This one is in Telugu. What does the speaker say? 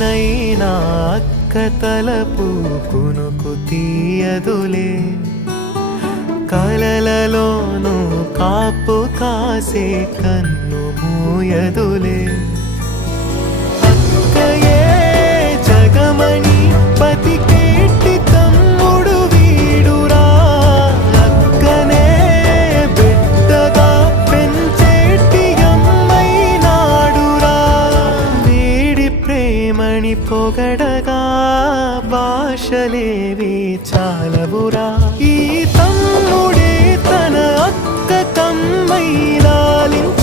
నైనా అక్క తలపు కునుకు తీయదులే కలలలోనూ కాపు కాసే కన్ను మూయదులే అక్కయే జగమణి పతికేటి తమ్ముడు వీడురా అక్కనే బిడ్డగా పెంచేటి అమ్మైనాడురా వీడి ప్రేమని పొగడగా భాషలేవి చాలవురా ఈ తమ్ముడే తన అక్క కమ్మై లాలించ